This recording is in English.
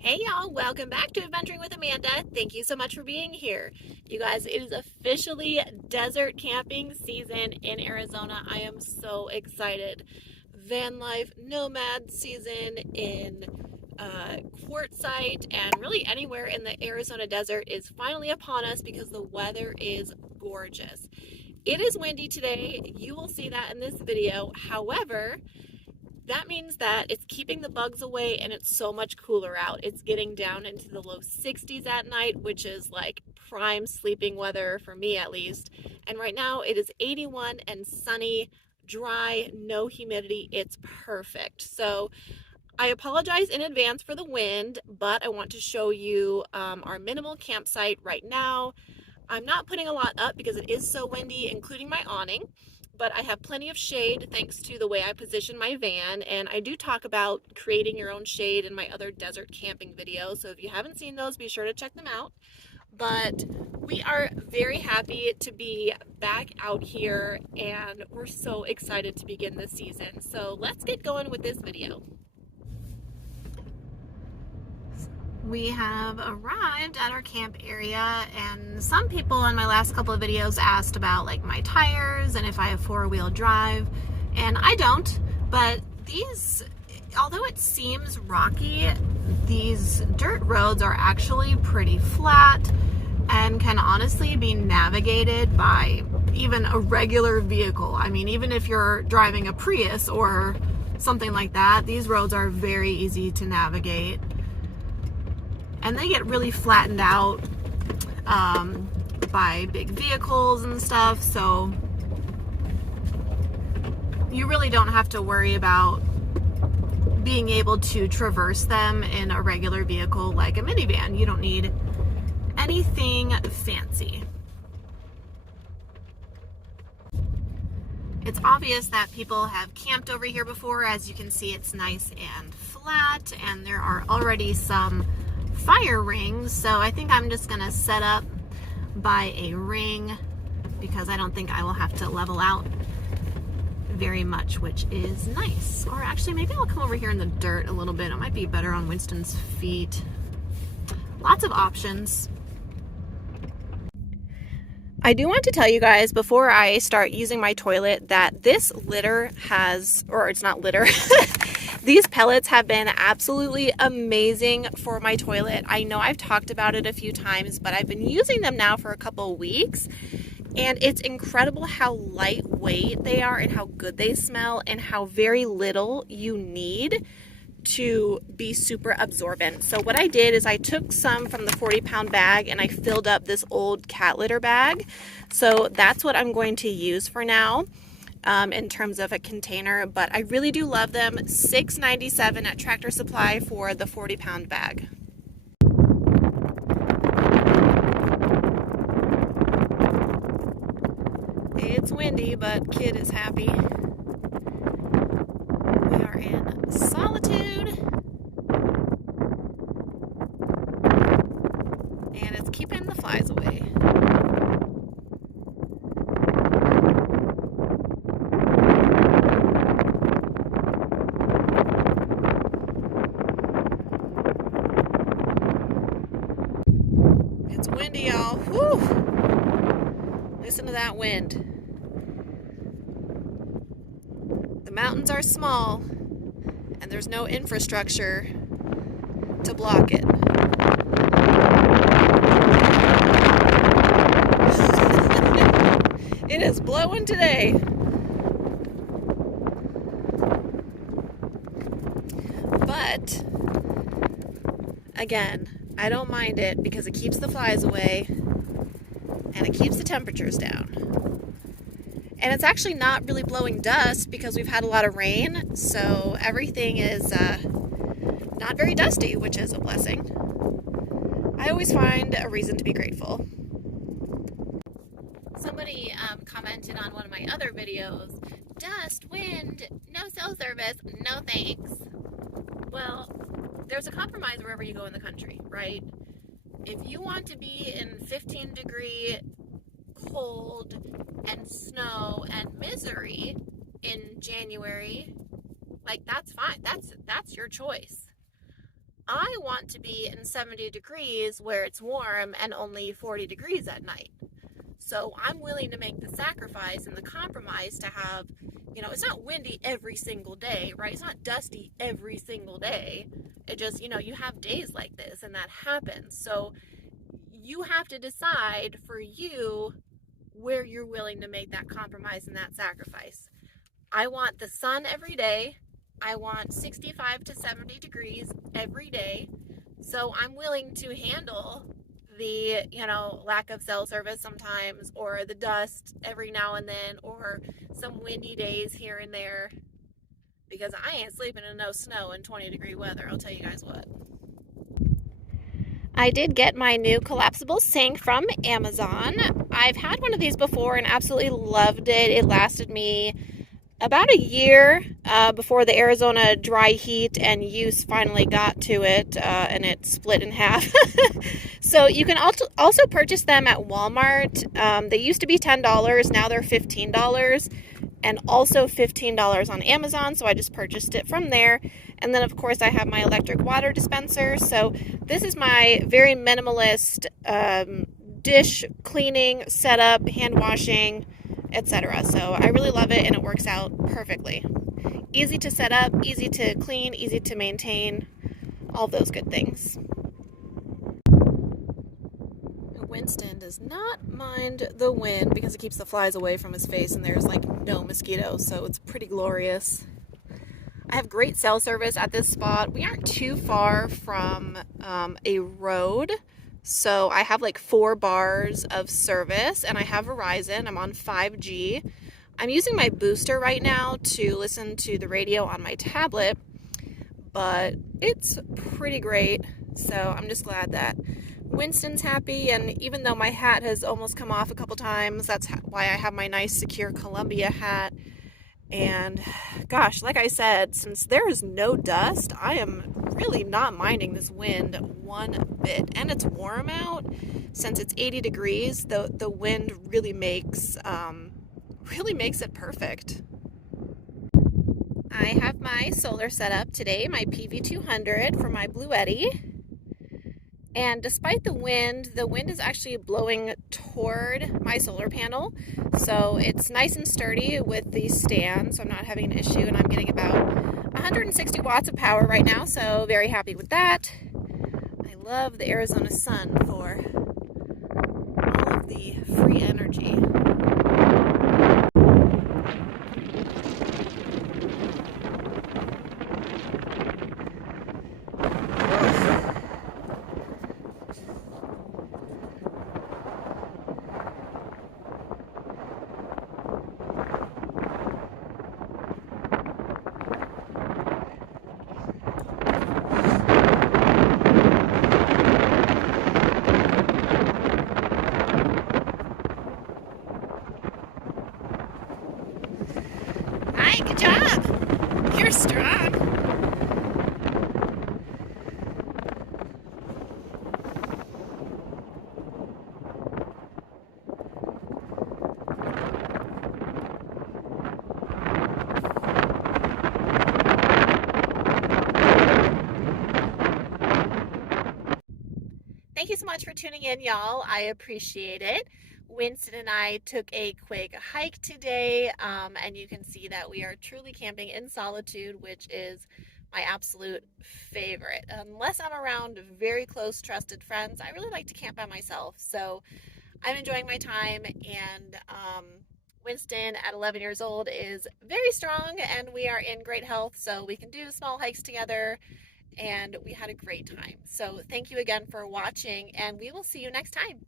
Hey y'all, welcome back to Adventuring with Amanda. Thank you so much for being here. You guys, it is officially desert camping season in Arizona. I am so excited. Van life nomad season in Quartzsite and really anywhere in the Arizona desert is finally upon us because the weather is gorgeous. It is windy today. You will see that in this video. However, that means that it's keeping the bugs away and it's so much cooler out. It's getting down into the low 60s at night, which is like prime sleeping weather for me at least. And right now it is 81 and sunny, dry, no humidity. It's perfect. So I apologize in advance for the wind, but I want to show you our minimal campsite right now. I'm not putting a lot up because it is so windy, including my awning, but I have plenty of shade thanks to the way I position my van. And I do talk about creating your own shade in my other desert camping videos. So if you haven't seen those, be sure to check them out. But we are very happy to be back out here and we're so excited to begin this season. So let's get going with this video. We have arrived at our camp area, and some people in my last couple of videos asked about like my tires and if I have four-wheel drive, and I don't, but these, although it seems rocky, these dirt roads are actually pretty flat and can honestly be navigated by even a regular vehicle. I mean, even if you're driving a Prius or something like that, these roads are very easy to navigate. And they get really flattened out by big vehicles and stuff, so you really don't have to worry about being able to traverse them in a regular vehicle like a minivan. You don't need anything fancy. It's obvious that people have camped over here before. As you can see, it's nice and flat, and there are already some fire rings, so I think I'm just gonna set up by a ring because I don't think I will have to level out very much, which is nice. Or actually, maybe I'll come over here in the dirt a little bit. It might be better on Winston's feet. Lots of options. I do want to tell you guys before I start using my toilet that this litter has, or it's not litter, these pellets have been absolutely amazing for my toilet. I know I've talked about it a few times, but I've been using them now for a couple of weeks, and it's incredible how lightweight they are and how good they smell and how very little you need to be super absorbent. So what I did is I took some from the 40-pound bag and I filled up this old cat litter bag. So that's what I'm going to use for now in terms of a container, but I really do love them. $6.97 at Tractor Supply for the 40-pound bag. It's windy, but Kid is happy. We are in solitude, and it's keeping the flies away. It's windy, y'all. Whew! Listen to that wind. The mountains are small, and there's no infrastructure to block it. It is blowing today. But, again, I don't mind it because it keeps the flies away and it keeps the temperatures down. And it's actually not really blowing dust because we've had a lot of rain, so everything is not very dusty, which is a blessing. I always find a reason to be grateful. Somebody commented on one of my other videos, dust, wind, no cell service, no thanks. Well, there's a compromise wherever you go in the country, right? If you want to be in 15-degree cold and snow and misery in January, like that's fine. That's your choice. I want to be in 70 degrees where it's warm and only 40 degrees at night. So I'm willing to make the sacrifice and the compromise to have, it's not windy every single day, right? It's not dusty every single day. It just, you have days like this and that happens. So you have to decide for you where you're willing to make that compromise and that sacrifice. I want the sun every day. I want 65 to 70 degrees every day. So I'm willing to handle the, lack of cell service sometimes, or the dust every now and then, or some windy days here and there, because I ain't sleeping in no snow in 20-degree weather, I'll tell you guys what. I did get my new collapsible sink from Amazon. I've had one of these before and absolutely loved it. It lasted me about a year before the Arizona dry heat and use finally got to it, and it split in half. So you can also purchase them at Walmart. They used to be $10, now they're $15, and also $15 on Amazon, so I just purchased it from there. And then, of course, I have my electric water dispenser. So this is my very minimalist dish cleaning setup, hand washing, etc. So I really love it, and it works out perfectly. Easy to set up, easy to clean, easy to maintain, all those good things. Winston does not mind the wind because it keeps the flies away from his face, and there's like no mosquitoes, so it's pretty glorious. I have great cell service at this spot. We aren't too far from a road, so I have like 4 bars of service, and I have Verizon. I'm on 5G. I'm using my booster right now to listen to the radio on my tablet, but it's pretty great. So I'm just glad that Winston's happy, and even though my hat has almost come off a couple times, that's why I have my nice secure Columbia hat. And gosh, like I said, since there is no dust, I am really not minding this wind one bit. And it's warm out. Since it's 80 degrees, the wind really makes it perfect. I have my solar set up today, my PV200 for my Bluetti. And despite the wind is actually blowing toward my solar panel. So it's nice and sturdy with the stand, so I'm not having an issue, and I'm getting about 160 watts of power right now, so very happy with that. I love the Arizona sun for all of the free energy. Hi, good job. You're strong. Thank you so much for tuning in, y'all. I appreciate it. Winston and I took a quick hike today, and you can see that we are truly camping in solitude, which is my absolute favorite. Unless I'm around very close, trusted friends, I really like to camp by myself. So I'm enjoying my time, and Winston, at 11 years old, is very strong, and we are in great health, so we can do small hikes together, and we had a great time. So thank you again for watching, and we will see you next time.